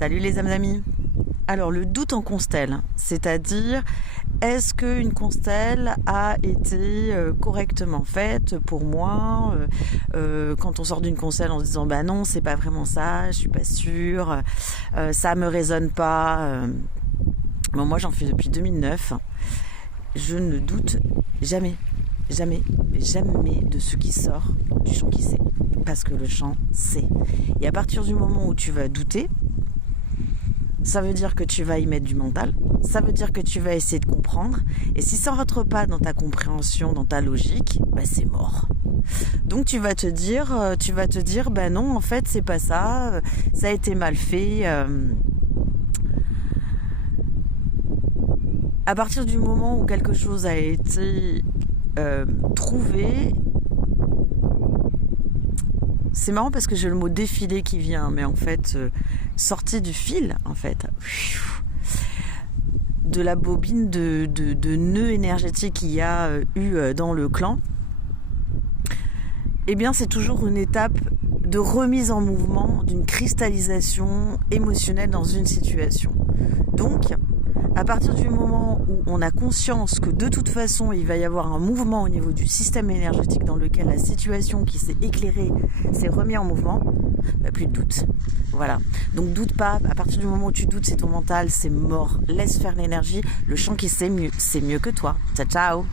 Salut les amis. Alors le doute en constelle, c'est-à-dire est-ce qu'une constelle a été correctement faite pour moi quand on sort d'une constelle en se disant bah non c'est pas vraiment ça, je suis pas sûre, ça me résonne pas. Bon, moi j'en fais depuis 2009, je ne doute jamais de ce qui sort du chant qui sait, parce que le chant sait. Et à partir du moment où tu vas douter, ça veut dire que tu vas y mettre du mental, ça veut dire que tu vas essayer de comprendre, et si ça ne rentre pas dans ta compréhension, dans ta logique, bah c'est mort. Donc tu vas te dire, bah non, en fait c'est pas ça, ça a été mal fait. À partir du moment où quelque chose a été trouvé, c'est marrant parce que j'ai le mot défilé qui vient, mais en fait, sorti du fil, en fait, de la bobine de nœuds énergétiques qu'il y a eu dans le clan, eh bien, c'est toujours une étape de remise en mouvement, d'une cristallisation émotionnelle dans une situation. Donc, à partir du moment où on a conscience que de toute façon il va y avoir un mouvement au niveau du système énergétique dans lequel la situation qui s'est éclairée s'est remise en mouvement, bah plus de doute. Voilà. Donc doute pas, à partir du moment où tu doutes, c'est ton mental, c'est mort. Laisse faire l'énergie, le chant qui sait mieux, c'est mieux que toi. Ciao ciao.